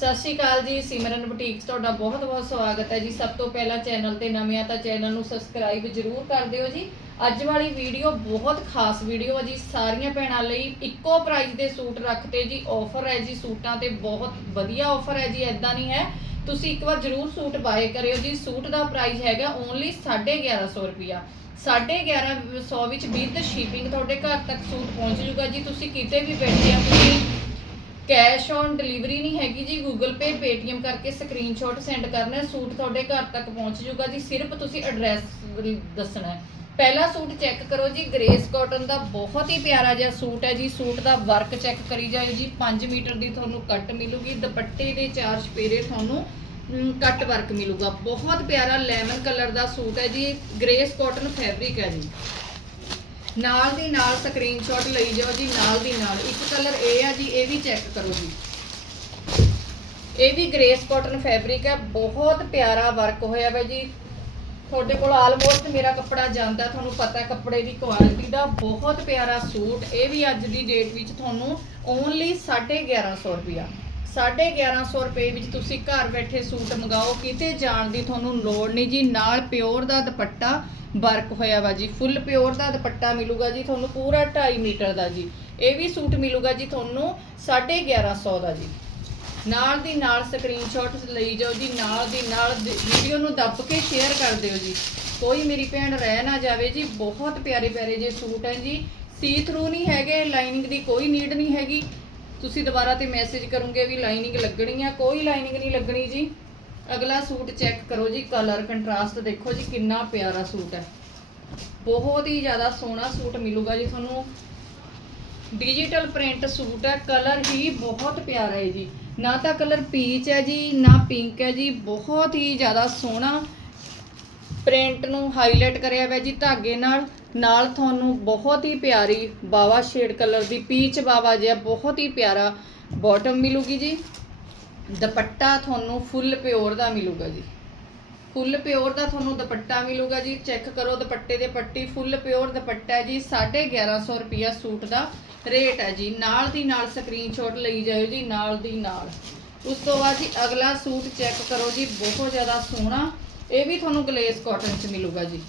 ਸਤਿ ਸ਼੍ਰੀ ਅਕਾਲ ਜੀ, ਸਿਮਰਨ ਬੁਟੀਕਸ ਤੁਹਾਡਾ ਬਹੁਤ ਬਹੁਤ ਸਵਾਗਤ ਹੈ ਜੀ। ਸਭ ਤੋਂ ਪਹਿਲਾਂ ਚੈਨਲ ਤੇ ਨਵੇਂ ਆ ਤਾਂ ਚੈਨਲ ਨੂੰ ਸਬਸਕ੍ਰਾਈਬ ਜ਼ਰੂਰ ਕਰ ਦਿਓ ਜੀ। ਅੱਜ ਵਾਲੀ ਵੀਡੀਓ ਬਹੁਤ ਖਾਸ ਵੀਡੀਓ ਹੈ ਜੀ। ਸਾਰੀਆਂ ਭੈਣਾਂ ਲਈ ਇੱਕੋ ਪ੍ਰਾਈਸ ਦੇ ਸੂਟ ਰੱਖਤੇ ਜੀ। ਆਫਰ ਹੈ ਜੀ ਸੂਟਾਂ ਤੇ, ਬਹੁਤ ਵਧੀਆ ਆਫਰ ਹੈ ਜੀ ਐਦਾਂ ਨਹੀਂ ਹੈ। ਤੁਸੀਂ ਇੱਕ ਵਾਰ ਜ਼ਰੂਰ ਸੂਟ ਬਾਏ ਕਰਿਓ ਜੀ। ਸੂਟ ਦਾ ਪ੍ਰਾਈਸ ਹੈਗਾ ਓਨਲੀ 1150 ਰੁਪਿਆ 1150 ਵਿੱਚ ਵਿਦ ਸ਼ਿਪਿੰਗ ਤੁਹਾਡੇ ਘਰ ਤੱਕ ਸੂਟ ਪਹੁੰਚ ਜੂਗਾ ਜੀ। ਤੁਸੀਂ ਕਿਤੇ ਵੀ ਬੈਠੇ ਆ, ਤੁਸੀਂ ਕੈਸ਼ ਔਨ ਡਿਲੀਵਰੀ ਨਹੀਂ ਹੈਗੀ ਜੀ, Google Pay, Paytm ਕਰਕੇ ਸਕਰੀਨਸ਼ਾਟ ਸੈਂਡ ਕਰਨਾ ਸੂਟ ਤੁਹਾਡੇ ਘਰ ਤੱਕ ਪਹੁੰਚ ਜਾਊਗਾ ਜੀ, ਸਿਰਫ ਤੁਸੀਂ ਐਡਰੈਸ ਦੱਸਣਾ ਹੈ। ਪਹਿਲਾ ਸੂਟ ਚੈੱਕ ਕਰੋ ਜੀ ਗ੍ਰੇਸ ਕਾਟਨ ਦਾ ਬਹੁਤ ਹੀ ਪਿਆਰਾ ਜਿਹਾ ਸੂਟ ਹੈ ਜੀ, ਸੂਟ ਦਾ ਵਰਕ ਚੈੱਕ ਕਰੀ ਜਾਓ ਜੀ 5 ਮੀਟਰ ਦੀ ਤੁਹਾਨੂੰ ਕੱਟ ਮਿਲੂਗੀ, ਦੁਪੱਟੇ ਦੇ ਚਾਰ ਛਪੇਰੇ ਤੁਹਾਨੂੰ ਕੱਟ ਵਰਕ ਮਿਲੂਗਾ। ਬਹੁਤ ਪਿਆਰਾ ਲੈਮਨ ਕਲਰ ਦਾ ਸੂਟ ਹੈ ਜੀ ਗ੍ਰੇਸ ਕਾਟਨ ਫੈਬਰਿਕ ਹੈ ਜੀ। ਨਾਲ ਦੀ ਨਾਲ ਸਕਰੀਨਸ਼ਾਟ ਲਈ ਜਾਓ ਜੀ, ਨਾਲ ਦੀ ਨਾਲ। ਇੱਕ ਕਲਰ ਇਹ ਆ ਜੀ, ਇਹ ਵੀ ਚੈੱਕ ਕਰੋ ਜੀ। ਇਹ ਵੀ ਗ੍ਰੇਸ ਕਾਟਨ ਫੈਬਰਿਕ ਹੈ ਬਹੁਤ ਪਿਆਰਾ ਵਰਕ ਹੋਇਆ ਵਾ ਜੀ। ਤੁਹਾਡੇ ਕੋਲ ਆਲਮੋਸਟ ਮੇਰਾ ਕੱਪੜਾ ਜਾਂਦਾ, ਤੁਹਾਨੂੰ ਪਤਾ ਕੱਪੜੇ ਦੀ ਕੁਆਲਿਟੀ ਦਾ ਬਹੁਤ ਪਿਆਰਾ ਸੂਟ। ਇਹ ਵੀ ਅੱਜ ਦੀ ਡੇਟ ਵਿੱਚ ਤੁਹਾਨੂੰ ਓਨਲੀ 1150 ਰੁਪਿਆ 1150 ਰੁਪਏ ਵਿੱਚ ਤੁਸੀਂ ਘਰ ਬੈਠੇ ਸੂਟ ਮੰਗਾਓ, ਕਿਤੇ ਜਾਣ ਦੀ ਤੁਹਾਨੂੰ ਲੋੜ ਨਹੀਂ ਜੀ। ਨਾਲ ਪਿਓਰ ਦਾ ਦੁਪੱਟਾ ਵਰਕ ਹੋਇਆ ਵਾ ਜੀ। ਫੁੱਲ ਪਿਓਰ ਦਾ ਦੁਪੱਟਾ ਮਿਲੂਗਾ ਜੀ ਤੁਹਾਨੂੰ ਪੂਰਾ 2.5 ਮੀਟਰ ਦਾ ਜੀ। ਇਹ ਵੀ ਸੂਟ ਮਿਲੂਗਾ ਜੀ ਤੁਹਾਨੂੰ 1150 ਦਾ ਜੀ। ਨਾਲ ਦੀ ਨਾਲ ਸਕਰੀਨਸ਼ਾਟ ਲਈ ਜਾਓ ਜੀ, ਨਾਲ ਦੀ ਨਾਲ ਵੀਡੀਓ ਨੂੰ ਦੱਬ ਕੇ ਸ਼ੇਅਰ ਕਰ ਦਿਓ ਜੀ। ਕੋਈ ਮੇਰੀ ਭੈਣ ਰਹਿ ਨਾ ਜਾਵੇ ਜੀ, ਬਹੁਤ ਪਿਆਰੇ ਪਿਆਰੇ ਜੇ ਸੂਟ ਹੈ ਜੀ। ਸੀ ਥਰੂ ਨਹੀਂ ਹੈਗੇ ਲਾਈਨਿੰਗ ਦੀ ਕੋਈ ਨੀਡ ਨਹੀਂ ਹੈਗੀ। ਤੁਸੀਂ ਦੁਬਾਰਾ ਤੇ ਮੈਸੇਜ ਕਰੋਗੇ ਵੀ ਲਾਈਨਿੰਗ ਲੱਗਣੀ ਆ, ਕੋਈ ਲਾਈਨਿੰਗ ਨਹੀਂ ਲੱਗਣੀ ਜੀ। ਅਗਲਾ ਸੂਟ ਚੈੱਕ ਕਰੋ ਜੀ ਕਲਰ ਕੰਟਰਾਸਟ ਦੇਖੋ ਜੀ, ਕਿੰਨਾ ਪਿਆਰਾ ਸੂਟ ਹੈ। ਬਹੁਤ ਹੀ ਜ਼ਿਆਦਾ ਸੋਹਣਾ ਸੂਟ ਮਿਲੂਗਾ ਜੀ ਤੁਹਾਨੂੰ। ਡਿਜੀਟਲ ਪ੍ਰਿੰਟ ਸੂਟ ਹੈ ਕਲਰ ਹੀ ਬਹੁਤ ਪਿਆਰਾ ਹੈ ਜੀ। ਨਾ ਤਾਂ ਕਲਰ ਪੀਚ ਹੈ ਜੀ, ਨਾ ਪਿੰਕ ਹੈ ਜੀ, ਬਹੁਤ ਹੀ ਜ਼ਿਆਦਾ ਸੋਹਣਾ ਪ੍ਰਿੰਟ ਨੂੰ ਹਾਈਲਾਈਟ ਕਰਿਆ ਹੋਇਆ ਜੀ ਧਾਗੇ ਨਾਲ। ਨਾਲ ਤੁਹਾਨੂੰ ਬਹੁਤ ਹੀ ਪਿਆਰੀ ਬਾਵਾ ਸ਼ੇਡ ਕਲਰ ਦੀ ਪੀਚ ਬਾਵਾ ਜਿਹਾ ਬਹੁਤ ਹੀ ਪਿਆਰਾ ਬਾਟਮ ਮਿਲੂਗੀ ਜੀ। ਦੁਪੱਟਾ ਤੁਹਾਨੂੰ ਫੁੱਲ ਪਿਓਰ ਦਾ ਮਿਲੂਗਾ ਜੀ। ਫੁੱਲ ਪਿਓਰ ਦਾ ਤੁਹਾਨੂੰ ਦੁਪੱਟਾ ਮਿਲੂਗਾ ਜੀ। ਚੈੱਕ ਕਰੋ ਦੁਪੱਟੇ ਦੇ ਪੱਟੀ। ਫੁੱਲ ਪਿਓਰ ਦੁਪੱਟਾ ਹੈ ਜੀ। 1150 ਰੁਪਿਆ ਸੂਟ ਦਾ ਰੇਟ ਹੈ ਜੀ। ਨਾਲ ਦੀ ਨਾਲ ਸਕਰੀਨਸ਼ਾਟ ਲਈ ਜਾਇਓ ਜੀ, ਨਾਲ ਦੀ ਨਾਲ। ਉਸ ਤੋਂ ਬਾਅਦ ਜੀ ਅਗਲਾ ਸੂਟ ਚੈੱਕ ਕਰੋ ਜੀ। ਬਹੁਤ ਜ਼ਿਆਦਾ ਸੋਹਣਾ। ਇਹ ਵੀ ਤੁਹਾਨੂੰ ਗਲੇਸ ਕਾਟਨ 'ਚ ਮਿਲੂਗਾ ਜੀ।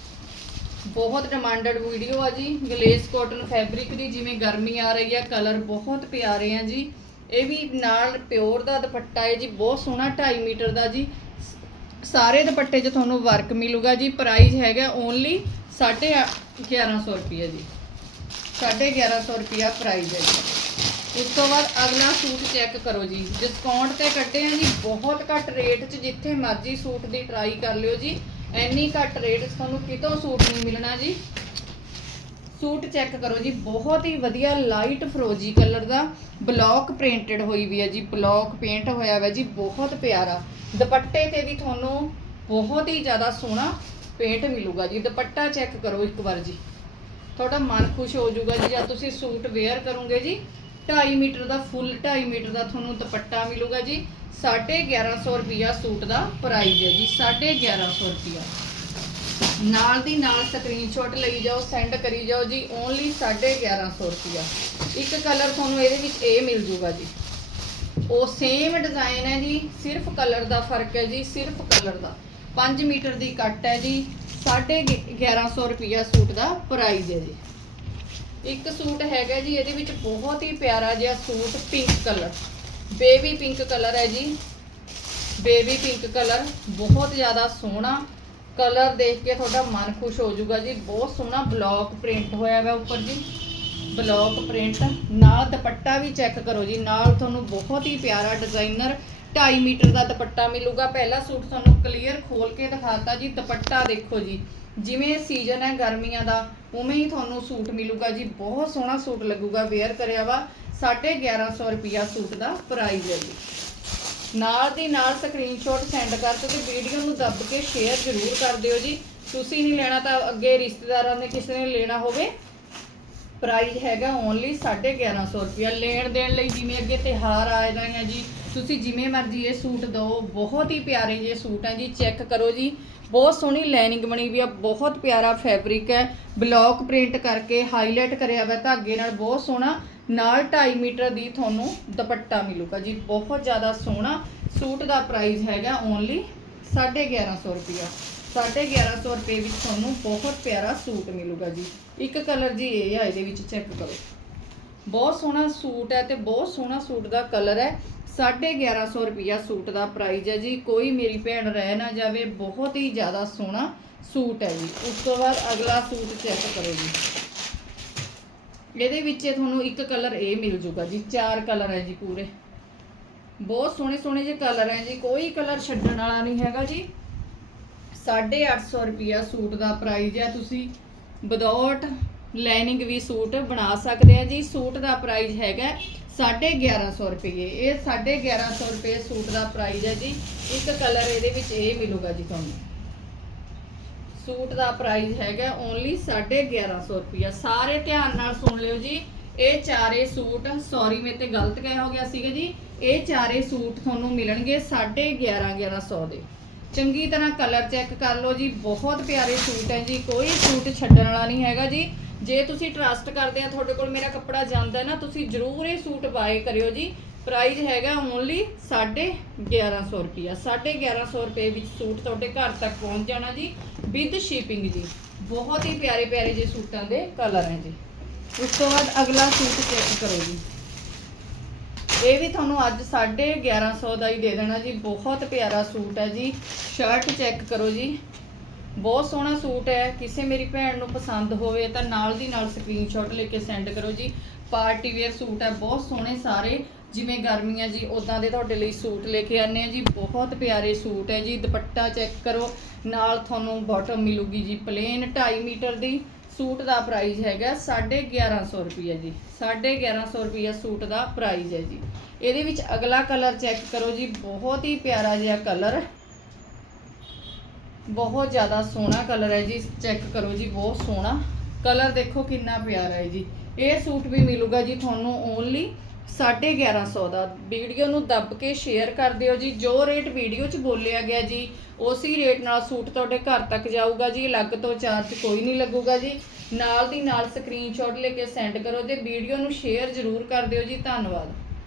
ਬਹੁਤ ਡਿਮਾਂਡਡ ਵੀਡੀਓ ਆ ਜੀ। ਗਲੇਸ ਕਾਟਨ ਫੈਬਰਿਕ ਦੀ ਜਿਵੇਂ ਗਰਮੀ ਆ ਰਹੀ ਆ ਕਲਰ ਬਹੁਤ ਪਿਆਰੇ ਆ ਜੀ। ਇਹ ਵੀ ਨਾਲ ਪਿਓਰ ਦਾ ਦੁਪੱਟਾ ਹੈ ਜੀ, ਬਹੁਤ ਸੋਹਣਾ 2.5 ਮੀਟਰ ਦਾ ਜੀ। ਸਾਰੇ ਦੁਪੱਟੇ 'ਚ ਤੁਹਾਨੂੰ ਵਰਕ ਮਿਲੂਗਾ ਜੀ ਪ੍ਰਾਈਸ ਹੈਗਾ ਓਨਲੀ 1150 ਰੁਪਏ ਜੀ। 1150 ਰੁਪਿਆ ਪ੍ਰਾਈਸ ਹੈ ਜੀ। ਉਸ ਤੋਂ ਬਾਅਦ ਅਗਲਾ ਸੂਟ ਚੈੱਕ ਕਰੋ ਜੀ। ਡਿਸਕਾਊਂਟ ਤੇ ਕੱਢੇ ਆ ਜੀ, ਬਹੁਤ ਘੱਟ ਰੇਟ 'ਚ ਜਿੱਥੇ ਮਰਜ਼ੀ ਸੂਟ ਦੀ ਟਰਾਈ ਕਰ ਲਿਓ ਜੀ। ਇੰਨੀ ਘੱਟ ਰੇਟ 'ਚ ਤੁਹਾਨੂੰ ਕਿਤੋਂ ਸੂਟ ਨਹੀਂ ਮਿਲਣਾ ਜੀ। ਸੂਟ ਚੈੱਕ ਕਰੋ ਜੀ, ਬਹੁਤ ਹੀ ਵਧੀਆ ਲਾਈਟ ਫਰੋਜੀ ਕਲਰ ਦਾ ਬਲੌਕ ਪ੍ਰਿੰਟਡ ਹੋਈ ਵੀ ਹੈ ਜੀ ਬਲੌਕ ਪੇਂਟ ਹੋਇਆ ਹੋਇਆ ਜੀ, ਬਹੁਤ ਪਿਆਰਾ। ਦੁਪੱਟੇ ਤੇ ਵੀ ਤੁਹਾਨੂੰ ਬਹੁਤ ਹੀ ਜ਼ਿਆਦਾ ਸੋਹਣਾ ਪੇਂਟ ਮਿਲੂਗਾ ਜੀ। ਦੁਪੱਟਾ ਚੈੱਕ ਕਰੋ ਇੱਕ ਵਾਰ ਜੀ। ਤੁਹਾਡਾ ਮਨ ਖੁਸ਼ ਹੋ ਜਾਊਗਾ ਜੀ ਜਦ ਤੁਸੀਂ ਸੂਟ ਵੇਅਰ ਕਰੋਗੇ ਜੀ 2.5 ਮੀਟਰ ਦਾ ਫੁੱਲ 2.5 ਮੀਟਰ ਦਾ ਤੁਹਾਨੂੰ ਦੁਪੱਟਾ ਮਿਲੂਗਾ ਜੀ। 1150 ਰੁਪਿਆ ਸੂਟ ਦਾ ਪ੍ਰਾਈਸ ਹੈ ਜੀ 1150 ਰੁਪਿਆ ਨਾਲ ਦੀ ਨਾਲ ਸਕਰੀਨਸ਼ਾਟ ਲਈ ਜਾਓ ਸੈਂਡ ਕਰੀ ਜਾਓ ਜੀ ਓਨਲੀ 1150 ਰੁਪਿਆ ਇੱਕ ਕਲਰ ਤੁਹਾਨੂੰ ਇਹਦੇ ਵਿੱਚ ਇਹ ਮਿਲ ਜੂਗਾ ਜੀ। ਉਹ ਸੇਮ ਡਿਜ਼ਾਈਨ ਹੈ ਜੀ, ਸਿਰਫ ਕਲਰ ਦਾ ਫ਼ਰਕ ਹੈ ਜੀ, ਸਿਰਫ ਕਲਰ ਦਾ। 5 ਮੀਟਰ ਦੀ ਕੱਟ ਹੈ ਜੀ 1150 ਰੁਪਿਆ ਸੂਟ ਦਾ ਪ੍ਰਾਈਸ ਹੈ ਜੀ। ਇੱਕ ਸੂਟ ਹੈਗਾ ਜੀ, ਇਹਦੇ ਵਿੱਚ ਬਹੁਤ ਹੀ ਪਿਆਰਾ ਜਿਹਾ suit pink colour baby pink colour ਹੈ ਜੀ। ਬੇਬੀ ਪਿੰਕ ਕਲਰ ਬਹੁਤ ਜ਼ਿਆਦਾ ਸੋਹਣਾ। ਕਲਰ ਦੇਖ ਕੇ ਤੁਹਾਡਾ ਮਨ ਖੁਸ਼ ਹੋ ਜਾਊਗਾ ਜੀ। ਬਹੁਤ ਸੋਹਣਾ ਬਲੌਕ ਪ੍ਰਿੰਟ ਹੋਇਆ ਹੋਇਆ ਉੱਪਰ ਜੀ। Block print. ਨਾਲ ਦੁਪੱਟਾ ਵੀ ਚੈੱਕ ਕਰੋ ਜੀ। ਨਾਲ ਤੁਹਾਨੂੰ ਬਹੁਤ ਹੀ ਪਿਆਰਾ ਡਿਜ਼ਾਈਨਰ 2.5 ਮੀਟਰ ਦਾ ਦੁਪੱਟਾ ਮਿਲੂਗਾ। ਪਹਿਲਾ ਸੂਟ ਤੁਹਾਨੂੰ ਕਲੀਅਰ ਖੋਲ ਕੇ ਦਿਖਾਤਾ ਜੀ। ਦੁਪੱਟਾ ਦੇਖੋ ਜੀ। ਜਿਵੇਂ ਸੀਜ਼ਨ ਹੈ ਗਰਮੀਆਂ ਦਾ, ਉਵੇਂ ਹੀ ਤੁਹਾਨੂੰ ਸੂਟ ਮਿਲੂਗਾ ਜੀ। ਬਹੁਤ ਸੋਹਣਾ ਸੂਟ ਲੱਗੂਗਾ ਵੇਅਰ ਕਰਿਆ ਵਾ। 1150 ਰੁਪਿਆ ਸੂਟ ਦਾ ਪ੍ਰਾਈਸ ਹੈ ਜੀ। ਨਾਲ ਦੀ ਨਾਲ ਸਕਰੀਨਸ਼ਾਟ ਸੈਂਡ ਕਰ ਦਿਓ ਤੇ ਵੀਡੀਓ ਨੂੰ ਦੱਬ ਕੇ ਸ਼ੇਅਰ ਜ਼ਰੂਰ ਕਰ ਦਿਓ ਜੀ। ਤੁਸੀਂ ਨਹੀਂ ਲੈਣਾ ਤਾਂ ਅੱਗੇ ਰਿਸ਼ਤੇਦਾਰਾਂ ਨੇ ਕਿਸੇ ਨੇ ਲੈਣਾ ਹੋਵੇ। ਪ੍ਰਾਈਸ ਹੈਗਾ ਓਨਲੀ 1150 ਰੁਪਿਆ ਲੈਣ ਦੇਣ ਲਈ ਜਿਵੇਂ ਅੱਗੇ ਤਿਹਾਰ ਆ ਰਹੇ ਆ ਜੀ, ਤੁਸੀਂ ਜਿਵੇਂ ਮਰਜ਼ੀ ਇਹ ਸੂਟ ਦਿਓ, ਬਹੁਤ ਹੀ ਪਿਆਰੇ ਜਿਹੇ ਸੂਟ ਹੈ ਜੀ, ਚੈੱਕ ਕਰੋ ਜੀ। ਬਹੁਤ ਸੋਹਣੀ ਲਾਈਨਿੰਗ ਬਣੀ ਵੀ ਆ, ਬਹੁਤ ਪਿਆਰਾ ਫੈਬਰਿਕ ਹੈ। ਬਲੌਕ ਪ੍ਰਿੰਟ ਕਰਕੇ ਹਾਈਲਾਈਟ ਕਰਿਆ ਹੋਇਆ ਧਾਗੇ ਨਾਲ, ਬਹੁਤ ਸੋਹਣਾ। ਨਾਲ 2.5 ਮੀਟਰ ਦੀ ਤੁਹਾਨੂੰ ਦੁਪੱਟਾ ਮਿਲੂਗਾ ਜੀ, ਬਹੁਤ ਜ਼ਿਆਦਾ ਸੋਹਣਾ ਸੂਟ ਦਾ ਪ੍ਰਾਈਸ ਹੈਗਾ ਓਨਲੀ 1150 ਰੁਪਿਆ 1150 ਰੁਪਏ ਵਿੱਚ ਤੁਹਾਨੂੰ ਬਹੁਤ ਪਿਆਰਾ ਸੂਟ ਮਿਲੂਗਾ ਜੀ। ਇੱਕ ਕਲਰ ਜੀ ਇਹ ਆ, ਇਹਦੇ ਵਿੱਚ ਚੈੱਕ ਕਰੋ। ਬਹੁਤ ਸੋਹਣਾ ਸੂਟ ਹੈ ਤੇ ਬਹੁਤ ਸੋਹਣਾ ਸੂਟ ਦਾ ਕਲਰ ਹੈ। 1150 ਰੁਪਿਆ ਸੂਟ ਦਾ ਪ੍ਰਾਈਸ ਹੈ ਜੀ। ਕੋਈ ਮੇਰੀ ਭੈਣ ਰਹਿ ਨਾ ਜਾਵੇ, ਬਹੁਤ ਹੀ ਜ਼ਿਆਦਾ ਸੋਹਣਾ ਸੂਟ ਹੈ ਜੀ। ਉਸ ਤੋਂ ਬਾਅਦ ਅਗਲਾ ਸੂਟ ਚੈੱਕ ਕਰੋ ਜੀ। ਇਹਦੇ ਵਿੱਚ ਤੁਹਾਨੂੰ ਇੱਕ ਕਲਰ ਇਹ ਮਿਲ ਜੂਗਾ ਜੀ, ਚਾਰ ਕਲਰ ਹੈ ਜੀ ਪੂਰੇ। ਬਹੁਤ ਸੋਹਣੇ ਸੋਹਣੇ ਜਿਹੇ ਕਲਰ ਹੈ ਜੀ। ਕੋਈ ਕਲਰ ਛੱਡਣ ਵਾਲਾ ਨਹੀਂ ਹੈਗਾ ਜੀ। 850 ਰੁਪਿਆ ਸੂਟ ਦਾ ਪ੍ਰਾਈਸ ਹੈ ਤੁਸੀਂ। ਵਿਦਆਊਟ ਲਾਈਨਿੰਗ ਵੀ ਸੂਟ ਬਣਾ ਸਕਦੇ ਆ ਜੀ। ਸੂਟ ਦਾ ਪ੍ਰਾਈਸ ਹੈਗਾ 1150 ਰੁਪਏ ਇਹ 1150 ਰੁਪਏ ਸੂਟ ਦਾ ਪ੍ਰਾਈਸ ਹੈ ਜੀ। ਇੱਕ ਕਲਰ ਇਹਦੇ ਵਿੱਚ ਇਹ ਮਿਲੂਗਾ ਜੀ ਤੁਹਾਨੂੰ। ਸੂਟ ਦਾ ਪ੍ਰਾਈਸ ਹੈਗਾ ਓਨਲੀ 1150 ਰੁਪਿਆ ਸਾਰੇ ਧਿਆਨ ਨਾਲ ਸੁਣ ਲਿਓ ਜੀ। ਇਹ ਚਾਰੇ ਸੂਟ ਸੌਰੀ ਮੇਰੇ ਤੇ ਗਲਤ ਕਹਿ ਹੋ ਗਿਆ ਸੀਗਾ ਜੀ। ਇਹ ਚਾਰੇ ਸੂਟ ਤੁਹਾਨੂੰ ਮਿਲਣਗੇ 1150 1100 ਦੇ। ਚੰਗੀ ਤਰ੍ਹਾਂ ਕਲਰ ਚੈੱਕ ਕਰ ਲਓ ਜੀ, ਬਹੁਤ ਪਿਆਰੇ ਸੂਟ ਹੈ ਜੀ, ਕੋਈ ਸੂਟ ਛੱਡਣ ਵਾਲਾ ਨਹੀਂ ਹੈਗਾ ਜੀ। ਜੇ ਤੁਸੀਂ ਟਰਸਟ ਕਰਦੇ ਆ ਤੁਹਾਡੇ ਕੋਲ ਮੇਰਾ ਕੱਪੜਾ ਜਾਂਦਾ ਨਾ, ਤੁਸੀਂ ਜਰੂਰ ਇਹ ਸੂਟ ਬਾਏ ਕਰਿਓ ਜੀ। ਪ੍ਰਾਈਸ ਹੈਗਾ ਓਨਲੀ 1150 ਰੁਪਿਆ 1150 ਰੁਪਏ ਵਿੱਚ ਸੂਟ ਤੁਹਾਡੇ ਘਰ ਤੱਕ ਪਹੁੰਚ ਜਾਣਾ ਜੀ ਵਿਦ ਸ਼ਿਪਿੰਗ ਜੀ। ਬਹੁਤ ਹੀ ਪਿਆਰੇ ਪਿਆਰੇ ਜੇ ਸੂਟਾਂ ਦੇ ਕਲਰ ਹੈ ਜੀ। ਉਸ ਤੋਂ ਬਾਅਦ ਅਗਲਾ ਸੂਟ ਚੈੱਕ ਕਰੋ ਜੀ। ਇਹ ਵੀ ਤੁਹਾਨੂੰ ਅੱਜ 1150 ਦਾ ਹੀ ਦੇ ਦੇਣਾ ਜੀ। ਬਹੁਤ ਪਿਆਰਾ ਸੂਟ ਹੈ ਜੀ। ਸ਼ਰਟ ਚੈੱਕ ਕਰੋ ਜੀ। ਬਹੁਤ ਸੋਹਣਾ ਸੂਟ ਹੈ। ਕਿਸੇ ਮੇਰੀ ਭੈਣ ਨੂੰ ਪਸੰਦ ਹੋਵੇ ਤਾਂ ਨਾਲ ਦੀ ਨਾਲ ਸਕਰੀਨਸ਼ਾਟ ਲੈ ਕੇ ਸੈਂਡ ਕਰੋ ਜੀ। ਪਾਰਟੀ ਵੇਅਰ ਸੂਟ ਹੈ। ਬਹੁਤ ਸੋਹਣੇ ਸਾਰੇ, ਜਿਵੇਂ ਗਰਮੀਆਂ ਜੀ ਉਦਾਂ ਦੇ ਤੁਹਾਡੇ ਲਈ ਸੂਟ ਲੈ ਕੇ ਆਨੇ ਆ ਜੀ। ਬਹੁਤ ਪਿਆਰੇ ਸੂਟ ਹੈ ਜੀ। ਦੁਪੱਟਾ ਚੈੱਕ ਕਰੋ। ਨਾਲ ਤੁਹਾਨੂੰ ਬਾਟਮ ਮਿਲੂਗੀ ਜੀ ਪਲੇਨ 2.5 ਮੀਟਰ ਦੀ। ਸੂਟ ਦਾ ਪ੍ਰਾਈਸ ਹੈਗਾ 1150 ਰੁਪਏ ਜੀ। 1150 ਰੁਪਏ ਸੂਟ ਦਾ ਪ੍ਰਾਈਸ ਹੈ ਜੀ। ਇਹਦੇ ਵਿੱਚ ਅਗਲਾ ਕਲਰ ਚੈੱਕ ਕਰੋ ਜੀ, ਬਹੁਤ ਹੀ ਪਿਆਰਾ ਜਿਹਾ ਕਲਰ ਬਹੁਤ ਜ਼ਿਆਦਾ ਸੋਹਣਾ ਕਲਰ ਹੈ ਜੀ ਚੈੱਕ ਕਰੋ ਜੀ, ਬਹੁਤ ਸੋਹਣਾ। ਕਲਰ ਦੇਖੋ ਕਿੰਨਾ ਪਿਆਰਾ ਹੈ ਜੀ। ਇਹ ਸੂਟ ਵੀ ਮਿਲੂਗਾ ਜੀ ਤੁਹਾਨੂੰ ਓਨਲੀ 1150 ਦਾ। ਵੀਡੀਓ ਨੂੰ ਦੱਬ ਕੇ ਸ਼ੇਅਰ ਕਰ ਦਿਓ ਜੀ। ਜੋ ਰੇਟ ਵੀਡੀਓ 'ਚ ਬੋਲਿਆ ਗਿਆ ਜੀ, ਉਸੇ ਰੇਟ ਨਾਲ ਸੂਟ ਤੁਹਾਡੇ ਘਰ ਤੱਕ ਜਾਊਗਾ ਜੀ। ਅਲੱਗ ਤੋਂ ਚਾਰਜ ਕੋਈ ਨਹੀਂ ਲੱਗੂਗਾ ਜੀ। ਨਾਲ ਦੀ ਨਾਲ ਸਕਰੀਨਸ਼ਾਟ ਲੈ ਕੇ ਸੈਂਡ ਕਰੋ ਤੇ ਵੀਡੀਓ ਨੂੰ ਸ਼ੇਅਰ ਜ਼ਰੂਰ ਕਰ ਦਿਓ ਜੀ। ਧੰਨਵਾਦ।